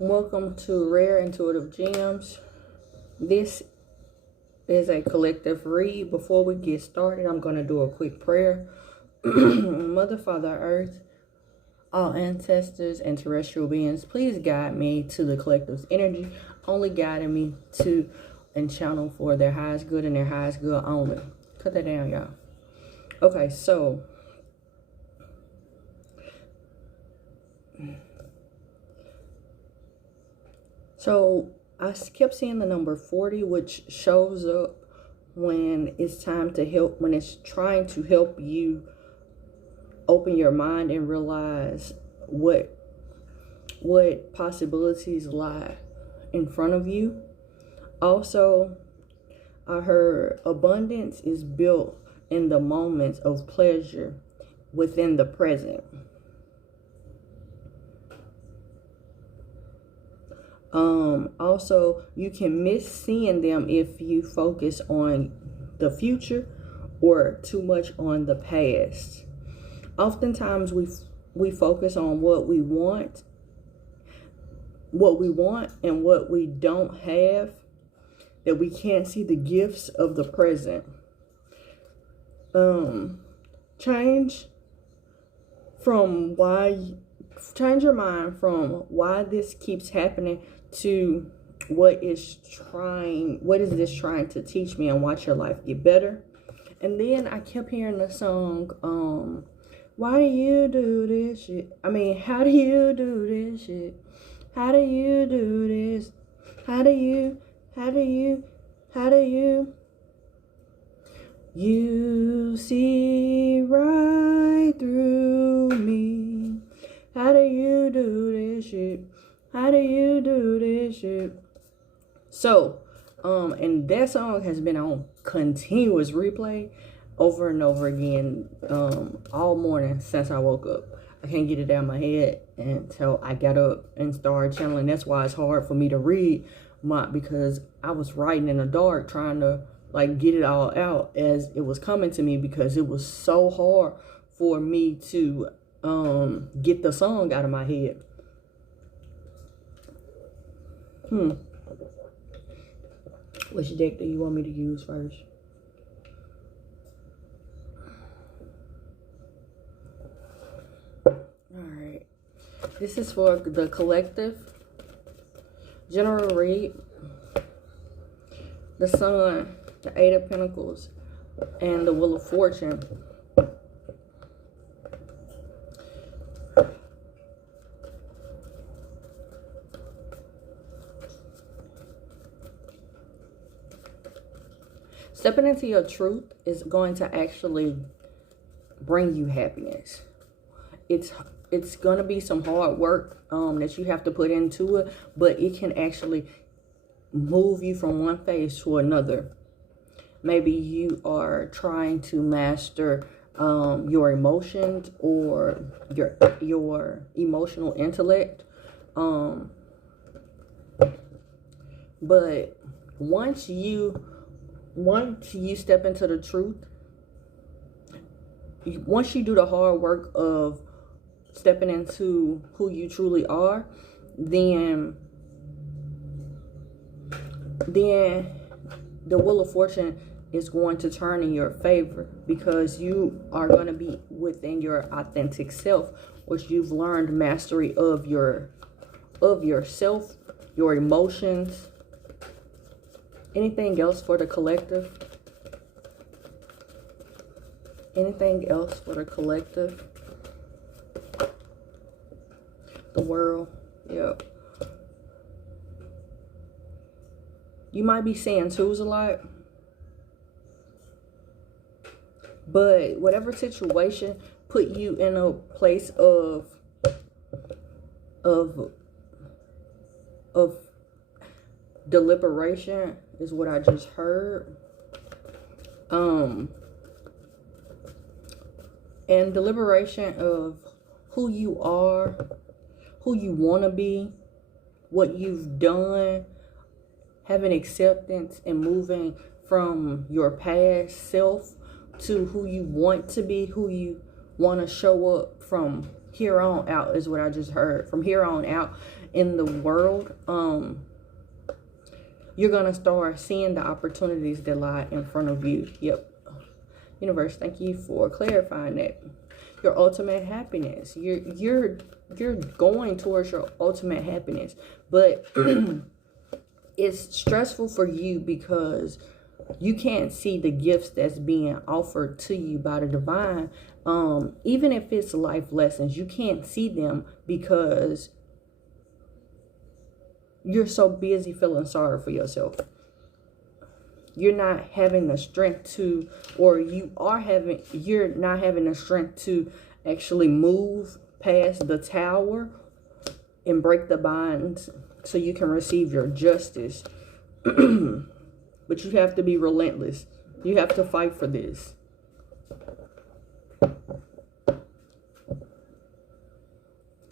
Welcome to Rare Intuitive Gems. This is a collective read. Before we get started, I'm going to do a quick prayer. Mother, Father, Earth, all ancestors and terrestrial beings, please guide me to the collective's energy, only guiding me to and channel for their highest good and their highest good only. Cut that down, y'all. Okay, so I kept seeing the number 40, which shows up when it's time to help, when it's trying to help you open your mind and realize what possibilities lie in front of you. Also, I heard abundance is built in the moments of pleasure within the present. Also, you can miss seeing them if you focus on the future or too much on the past. Oftentimes we focus on what we want and what we don't have, that we can't see the gifts of the present. Change your mind from why this keeps happening to what is this trying to teach me, and watch your life get better. And then I kept hearing the song, why do you do this shit? How do you do this shit? How do you do this? How do you you see right through me? How do you do this shit? How do you do this shit? So, and that song has been on continuous replay over and over again, all morning since I woke up. I can't get it out of my head until I got up and started channeling. That's why it's hard for me to read because I was writing in the dark, trying to get it all out as it was coming to me, because it was so hard for me to get the song out of my head. Which deck do you want me to use first? Alright. This is for the collective. General read. The Sun, the Eight of Pentacles, and the Wheel of Fortune. Stepping into your truth is going to actually bring you happiness. It's going to be some hard work that you have to put into it, but it can actually move you from one phase to another. Maybe you are trying to master your emotions or your emotional intellect. But once you step into the truth, once you do the hard work of stepping into who you truly are, then the Wheel of Fortune is going to turn in your favor, because you are going to be within your authentic self, which you've learned mastery of yourself, your emotions. Anything else for the collective? Anything else for the collective? The world. Yep. You might be saying twos a lot, but whatever situation put you in a place of deliberation is what I just heard. And deliberation of who you are, who you want to be, what you've done, having acceptance and moving from your past self to who you want to be, who you want to show up from here on out is what I just heard. From here on out in the world, you're going to start seeing the opportunities that lie in front of you. Yep. Universe, thank you for clarifying that. Your ultimate happiness. You're going towards your ultimate happiness. But it's stressful for you because you can't see the gifts that's being offered to you by the divine. Even if it's life lessons, you can't see them because you're so busy feeling sorry for yourself. You're not having the strength to, or you're not having the strength to actually move past the tower and break the bonds so you can receive your justice. But you have to be relentless. You have to fight for this.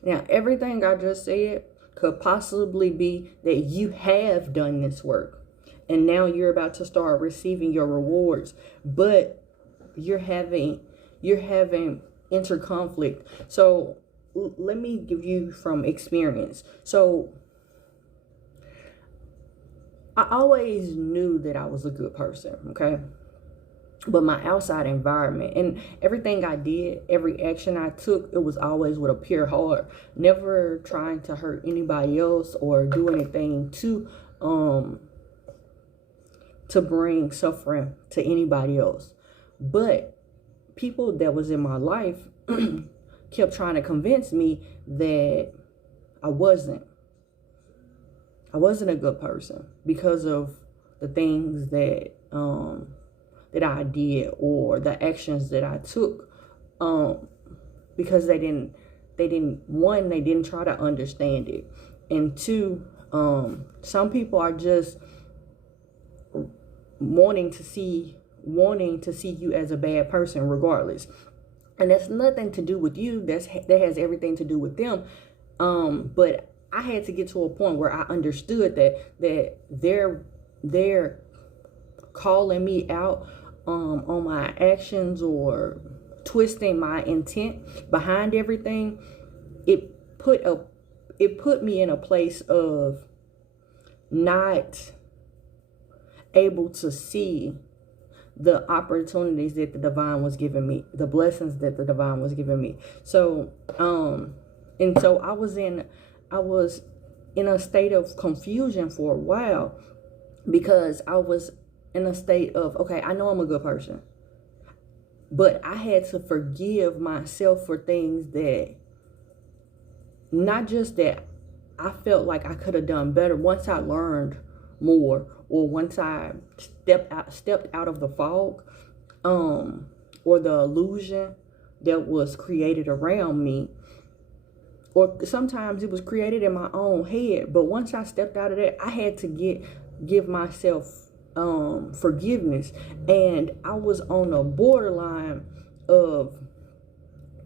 Now, everything I just said could possibly be that you have done this work. And now you're about to start receiving your rewards. But you're having interconflict. So let me give you from experience. So I always knew that I was a good person, okay? But my outside environment and everything I did, every action I took, it was always with a pure heart. Never trying to hurt anybody else or do anything to bring suffering to anybody else. But people that was in my life kept trying to convince me that I wasn't a good person because of the things that I did or the actions that I took, because they didn't try to understand it, and two, some people are just wanting to see you as a bad person regardless, and that's nothing to do with you. That has everything to do with them. But I had to get to a point where I understood that they're calling me out on my actions or twisting my intent behind everything. It put me in a place of not able to see the opportunities that the divine was giving me, the blessings that the divine was giving me. So and so I was in a state of confusion for a while, because I was in a state of, okay, I know I'm a good person, but I had to forgive myself for things that, not just that I felt like I could have done better once I learned more, or once I stepped out of the fog, or the illusion that was created around me. Or sometimes it was created in my own head. But once I stepped out of that, I had to give myself forgiveness. And I was on the borderline of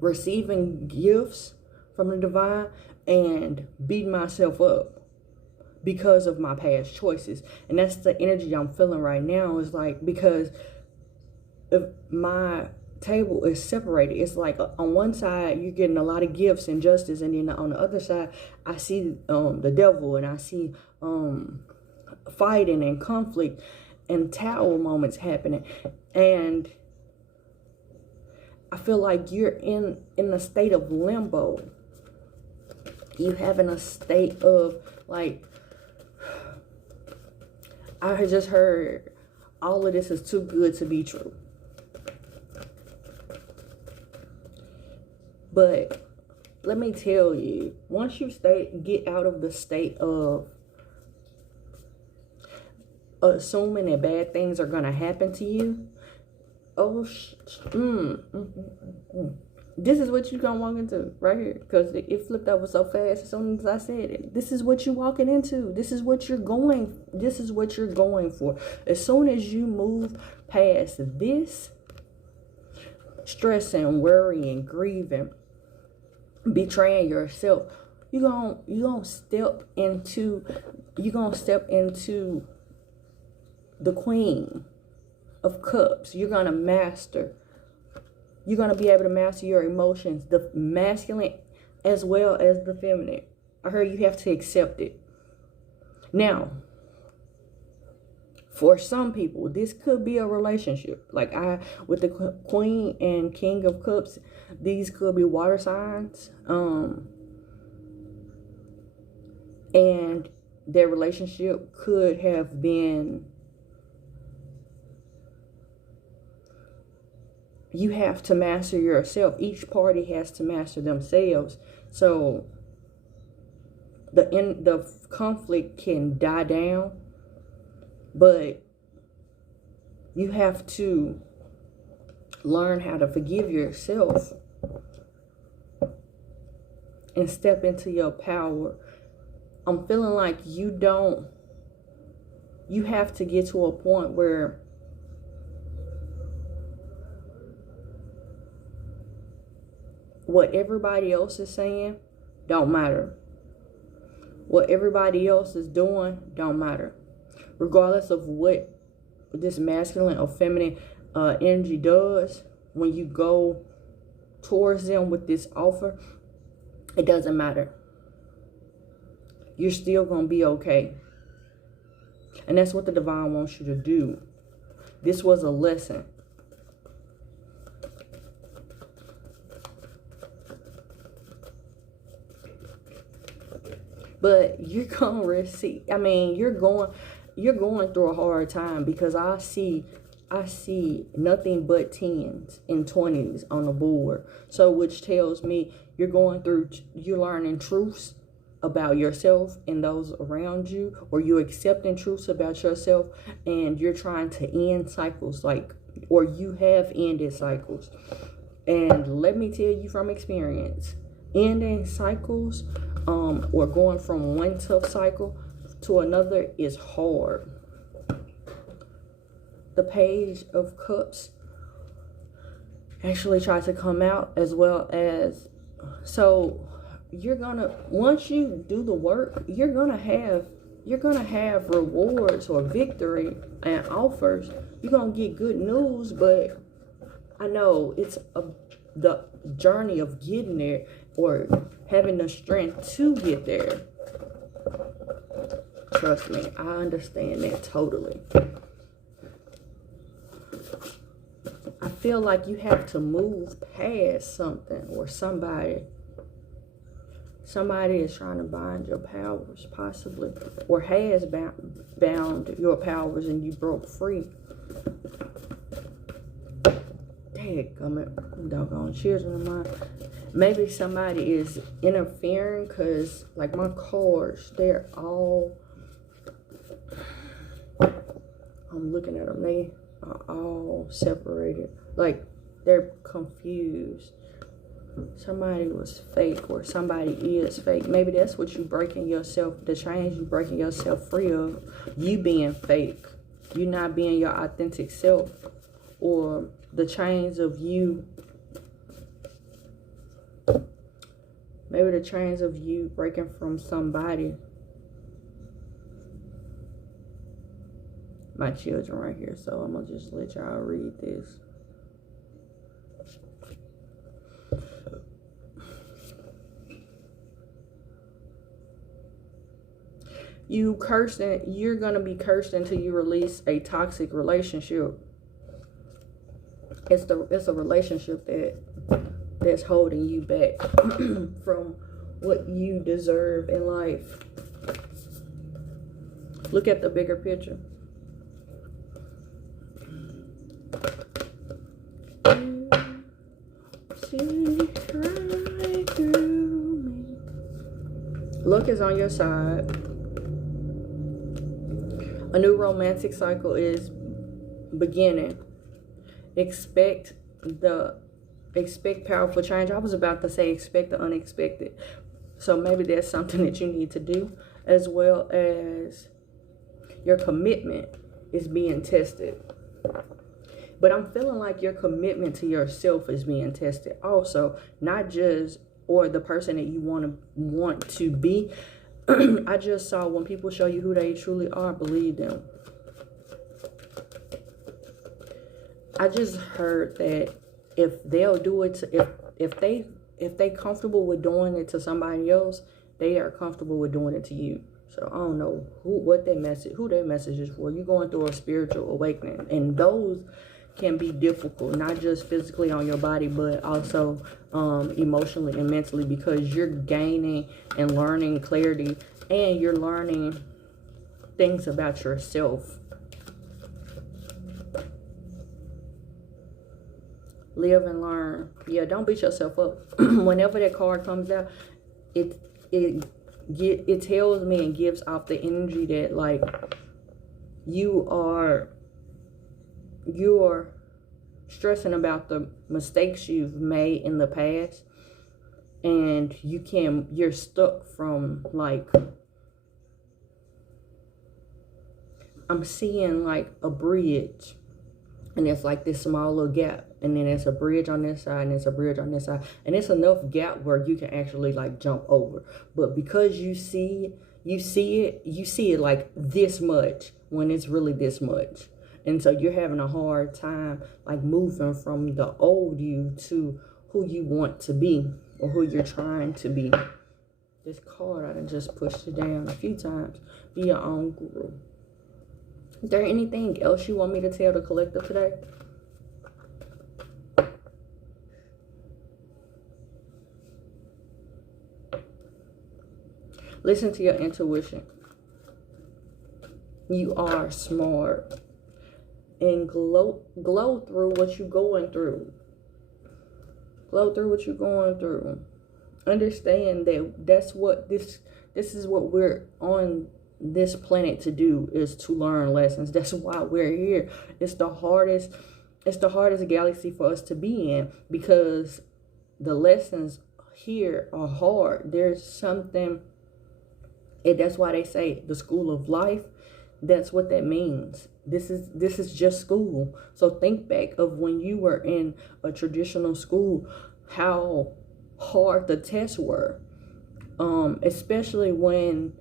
receiving gifts from the divine and beating myself up because of my past choices. And that's the energy I'm feeling right now. Is like, because if my table is separated, it's like on one side you're getting a lot of gifts and justice, and then on the other side I see the devil, and I see fighting and conflict and tower moments happening, and I feel like you're in a state of limbo. You having a state of like, I just heard all of this is too good to be true. But let me tell you, once you get out of the state of assuming that bad things are going to happen to you, this is what you're going to walk into right here. Because it flipped over so fast as soon as I said it. This is what you're walking into. This is what you're going for. As soon as you move past this, stressing, worrying, grieving, betraying yourself, you're gonna step into the Queen of Cups. You're gonna be able to master your emotions. The masculine as well as the feminine. I heard you have to accept it. Now, for some people, this could be a relationship. Like with the Queen and King of Cups, these could be water signs. And their relationship could have been, you have to master yourself. Each party has to master themselves. So the conflict can die down, but you have to learn how to forgive yourself and step into your power. I'm feeling like you have to get to a point where what everybody else is saying don't matter. What everybody else is doing don't matter. Regardless of what this masculine or feminine energy does, when you go towards them with this offer, it doesn't matter. You're still going to be okay. And that's what the divine wants you to do. This was a lesson. But you're going to receive, I mean, you're going through a hard time, because I see nothing but 10s and 20s on the board. So which tells me you're learning truths about yourself and those around you, or you're accepting truths about yourself, and you're trying to end cycles, or you have ended cycles. And let me tell you from experience, ending cycles, or going from one tough cycle to another is hard. The Page of Cups actually tries to come out, as well as, so once you do the work, you're gonna have rewards or victory and offers. You're gonna get good news, but I know it's the journey of getting there, or having the strength to get there. Trust me, I understand that totally. I feel like you have to move past something or somebody. Somebody is trying to bind your powers, possibly, or has bound your powers, and you broke free. Dadgummit, doggone children of mine. Maybe somebody is interfering, because, like, my cards, they're all, I'm looking at them, they are all separated. Like, they're confused. Somebody was fake, or somebody is fake. Maybe that's what you breaking yourself, the chains you breaking yourself free of. You being fake. You not being your authentic self. Or the chains of you. Maybe the chains of you breaking from somebody. My children right here, so I'm going to just let y'all read this. You're going to be cursed until you release a toxic relationship. It's a relationship that's holding you back from what you deserve in life. Look at the bigger picture. You see right through me. Luck is on your side. A new romantic cycle is beginning. Expect powerful change. I was about to say expect the unexpected. So maybe that's something that you need to do, as well as your commitment is being tested. But I'm feeling like your commitment to yourself is being tested also, not just, or the person that you want to be. I just saw, when people show you who they truly are, believe them. I just heard that if they'll do it, if if they comfortable with doing it to somebody else, they are comfortable with doing it to you. So I don't know who that message is for. You're going through a spiritual awakening, and those can be difficult, not just physically on your body, but also emotionally and mentally, because you're gaining and learning clarity, and you're learning things about yourself. Live and learn. Yeah, don't beat yourself up. Whenever that card comes out, it tells me and gives off the energy that, like, you are stressing about the mistakes you've made in the past, and you're stuck from, like, I'm seeing like a bridge, and it's like this small little gap, and then it's a bridge on this side, and it's a bridge on this side, and it's enough gap where you can actually like jump over. But because you see it like this much when it's really this much. And so you're having a hard time like moving from the old you to who you want to be, or who you're trying to be. This card, I done just pushed it down a few times. Be your own guru. Is there anything else you want me to tell the collective today? Listen to your intuition. You are smart. And glow through what you're going through. Glow through what you're going through. Understand that this is what we're on this planet to do, is to learn lessons. That's why we're here. It's the hardest galaxy for us to be in, because the lessons here are hard. There's something, and that's why they say the school of life. That's what that means. This is just school. So think back of when you were in a traditional school, how hard the tests were, especially when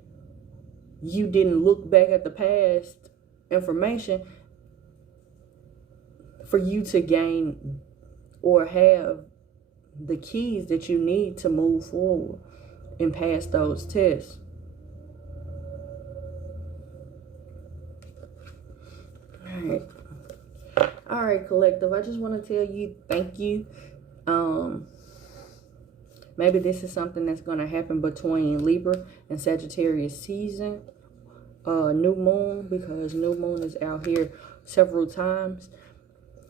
you didn't look back at the past information for you to gain or have the keys that you need to move forward and pass those tests. All right, collective, I just want to tell you thank you. Maybe this is something that's going to happen between Libra and Sagittarius season, new moon, because new moon is out here several times.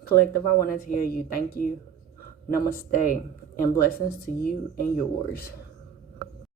Collective, I want to tell you thank you, namaste, and blessings to you and yours.